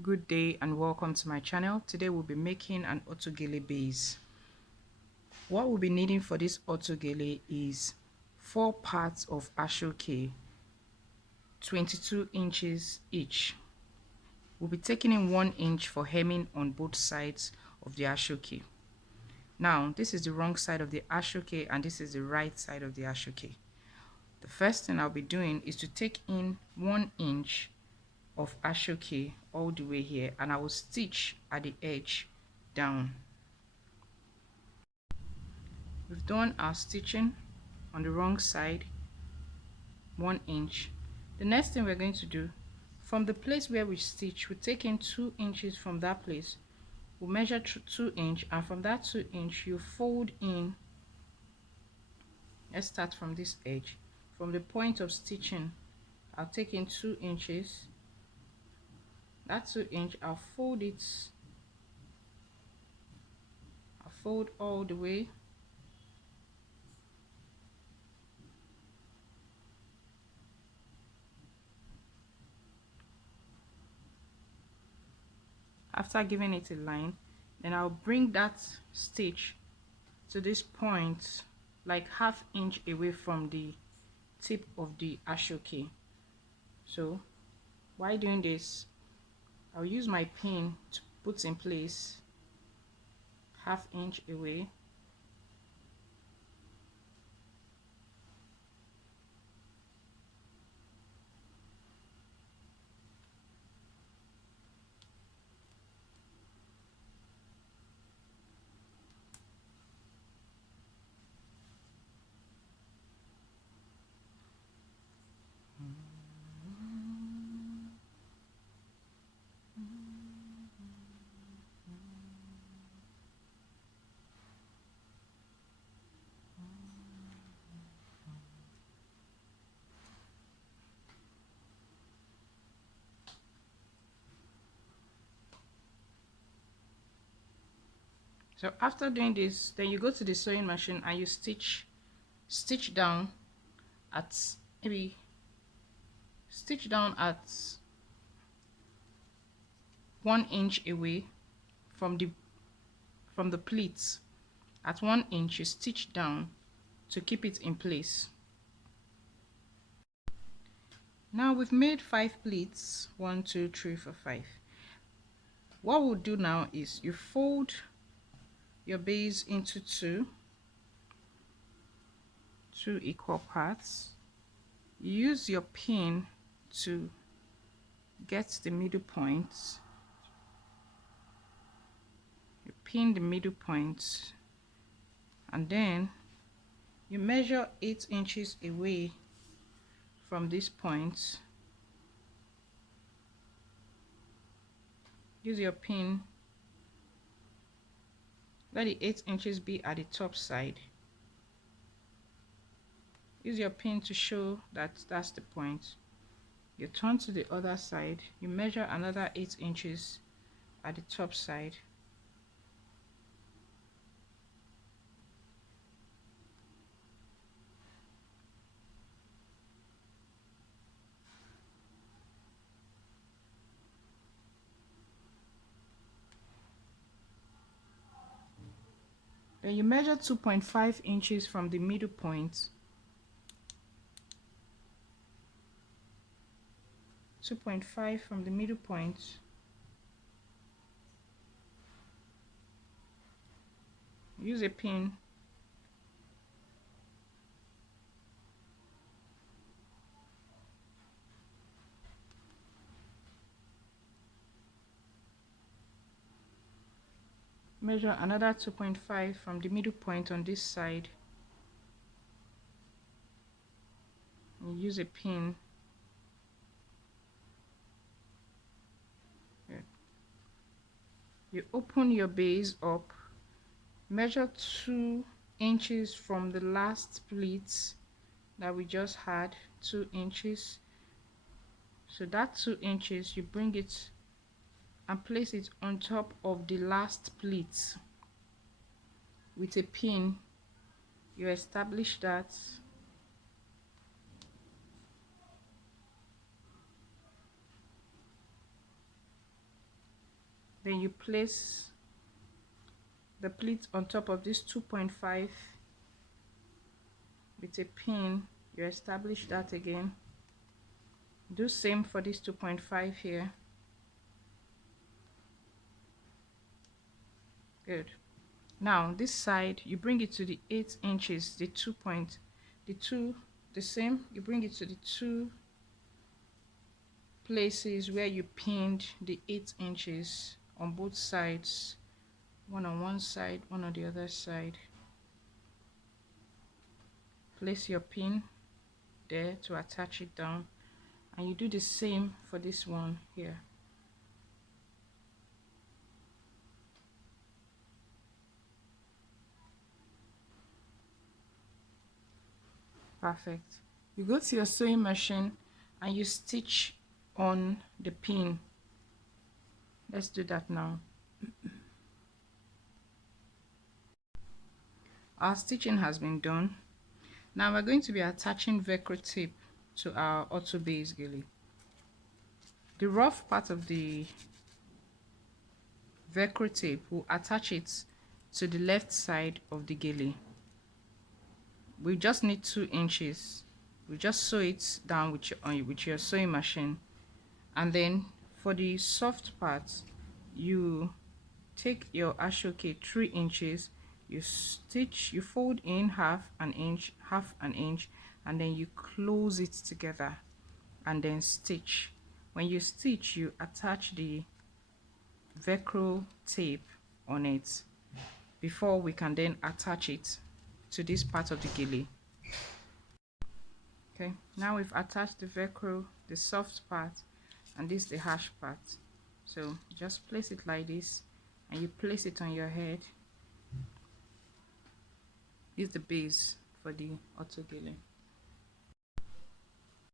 Good day and welcome to my channel. Today we'll be making an Autogele base. What we'll be needing for this Autogele is 4 parts of ashoka, 22 inches each. We'll be taking in 1 inch for hemming on both sides of the ashoka. Now this is the wrong side of the ashoka and this is the right side of the ashoka. The first thing I'll be doing is to take in 1 inch of ashoka all the way here, and I will stitch at the edge down. We've done our stitching on the wrong side, 1 inch. The next thing we're going to do, from the place where we stitch, we take in 2 inches from that place. We'll measure 2 inch, and from that 2 inch you fold in. Let's start from this edge. From the point of stitching, I'll take in 2 inches. That 2 inch, I'll fold it. I'll fold all the way. After giving it a line, then I'll bring that stitch to this point, like 1/2 inch away from the tip of the ashoka. So while doing this, I'll use my pin to put in place 1/2 inch away. So after doing this, then you go to the sewing machine and you stitch down at maybe stitch down at 1 inch away from the pleats. At 1 inch you stitch down to keep it in place. Now we've made 5 pleats, 1 2 3 4 5. What we'll do now is you fold your base into two equal parts. You use your pin to get the middle point. You pin the middle point, and then you measure 8 inches away from this point. Use your pin. Let the 8 inches be at the top side. Use your pin to show that that's the point. You turn to the other side. You measure another 8 inches at the top side. Then you measure 2.5 inches from the middle point. 2.5 from the middle point. Use a pin. Measure another 2.5 from the middle point on this side. And use a pin. You open your base up. Measure 2 inches from the last pleat that we just had, 2 inches. So that 2 inches, you bring it and place it on top of the last pleat with a pin. You establish that. Then you place the pleat on top of this 2.5 with a pin. You establish that again. Do same for this 2.5 here. Good. Now this side, you bring it to the 8 inches, the same, you bring it to the two places where you pinned the 8 inches on both sides, one on one side, one on the other side. Place your pin there to attach it down, and you do the same for this one here. Perfect. You go to your sewing machine and you stitch on the pin. Let's do that now. Our stitching has been done. Now we're going to be attaching Velcro tape to our Autogele Base gilly. The rough part of the Velcro tape will attach it to the left side of the gilly. We just need 2 inches. We just sew it down with your sewing machine, and then for the soft part, you take your ashoka 3 inches, you fold in half an inch, and then you close it together and then stitch. When you stitch, you attach the Velcro tape on it before we can then attach it to this part of the gilly. Okay, now we've attached the Velcro, the soft part, and this the harsh part. So just place it like this, and you place it on your head. This is the base for the Autogele.